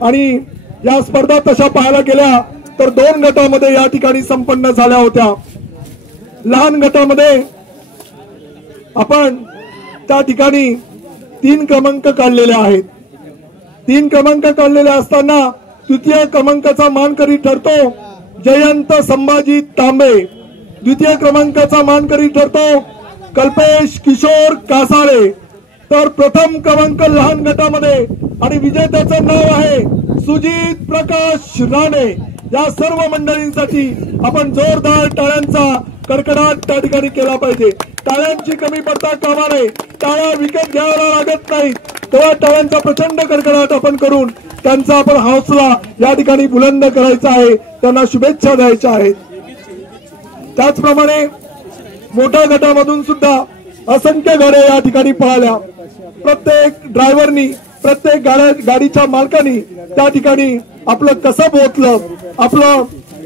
आणि या स्पर्धा तशा पाहायला गेल्या तर 2 गटामध्ये या ठिकाणी संपन्न झाल्या होत्या। लहान गटामध्ये आपण त्या ठिकाणी 3 क्रमांक काढलेले आहेत। 3 क्रमांक काढलेले असताना तृतीय क्रमांकाचा मानकरी ठरतो जयंत संभाजी तांबे, द्वितीय क्रमांकाचा मानकरी ठरतो कल्पेश किशोर कासाळे, तर प्रथम क्रमांक लहान गटामध्ये आणि विजेत्याचं नाव आहे सुजित प्रकाश राणे। या सर्व मंडळींसाठी आपण जोरदार टाळ्यांचा कडकडाट त्या ठिकाणी केला पाहिजे। टाळ्यांची कमी पडता कामा नये, टाळ्या विकत घ्यायला लागत नाही, तेव्हा टाळ्यांचा प्रचंड कडकडाट आपण करून त्यांचा आपण हौसला या ठिकाणी बुलंद करायचा आहे, त्यांना शुभेच्छा द्यायच्या आहेत। त्याचप्रमाणे मोठ्या गटामधून सुद्धा असंख्य गाड्या या ठिकाणी पळाल्या। प्रत्येक ड्रायव्हरनी, प्रत्येक गाडीच्या मालकानी त्या ठिकाणी आपलं कसब ओतलं,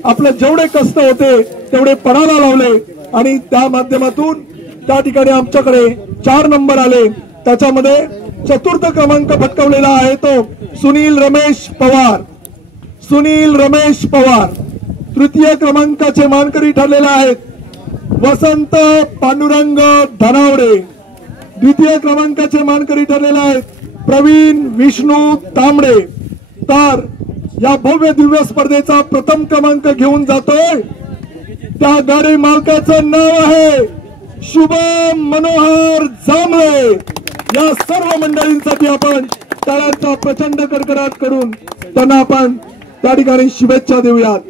आपलं जेवढे कष्ट होते तेवढे पणाला लावले आणि त्या माध्यमातून त्या ठिकाणी आमच्याकडे 4 नंबर आले। त्याच्यामध्ये चतुर्थ क्रमांक पटकावलेला आहे तो सुनील रमेश पवार। सुनील रमेश पवार तृतीय क्रमांकाचे मानकरी ठरलेले आहेत वसंत पांडुरंग धनावडे। द्वितीय क्रमांकाचे मानकरी ठरलेले आहेत प्रवीण विष्णू तांबडे। तर या भव्य दिव्य स्पर्धेचा प्रथम क्रमांक घेऊन जातोय त्या गाडी मालकाचं नाव आहे शुभम मनोहर जांभळे। या सर्व मंडळींसाठी आपण टाळ्यांचा प्रचंड कडकडाट करून त्यांना आपण त्या ठिकाणी शुभेच्छा देऊयात।